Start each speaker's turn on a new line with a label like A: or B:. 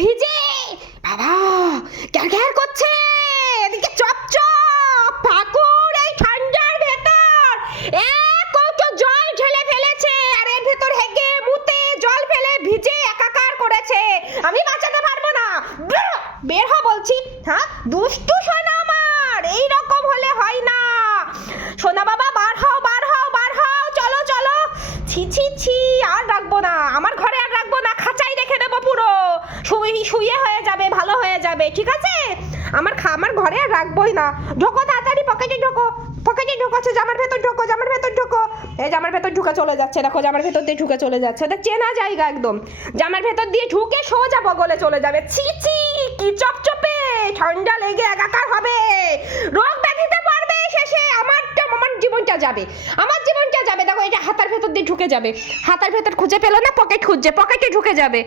A: ভিজে। বাবা গ্যার গ্যার করছে। এদিকে চপ চপ। ঠাকুর, এই ঠান্ডার ভেতর। এক কৌটো জল ঢেলে ফেলেছে। আর এর ভেতর হেগে মুতে জল ফেলে ভিজে একাকার করেছে। আমি বাঁচাতে পারব না। বের হ বলছি। হ্যাঁ দুষ্টু সোনা আমার, এই রকম হলে হয় না। সোনা বাবা, বার হও বার হও বার হও। চলো চলো। ছি ছি ছি, আর রাখব না। আমার ঘরে আর রাখব না খাঁচাই রেখে দেবো পুরো শুয়ে শুয়ে হয়ে যাবে, ভালো হয়ে যাবে, ঠিক আছে? আমার আমার ঘরে আর রাখবোই না। ঢোকো, তাড়াতাড়ি, পকেটে ঢোকো, পকেটে ঢোকাচ্ছে, জামার ভেতর ঢোকো, জামার ভেতর ঢোকো। এই জামার ভেতর ঢুকে চলে যাচ্ছে, দেখো, জামার ভেতর দিয়ে ঢুকে চলে যাচ্ছে, এটা চেনা জায়গা একদম। জামার ভেতর দিয়ে ঢুকে সোজা বগলে চলে যাবে। ছি ছি, কি চপচপে ঠান্ডা লেগে একাকার হবে। রোগ ব্যাধিতে পারবে শেষে আমার আমার জীবনটা যাবে। আমার জীবনটা যাবে, দেখো, এটা হাতার ভেতর দিয়ে ঢুকে যাবে। হাতার ভেতর খুঁজে পেল না, পকেট খুঁজছে, পকেটে ঢুকে যাবে।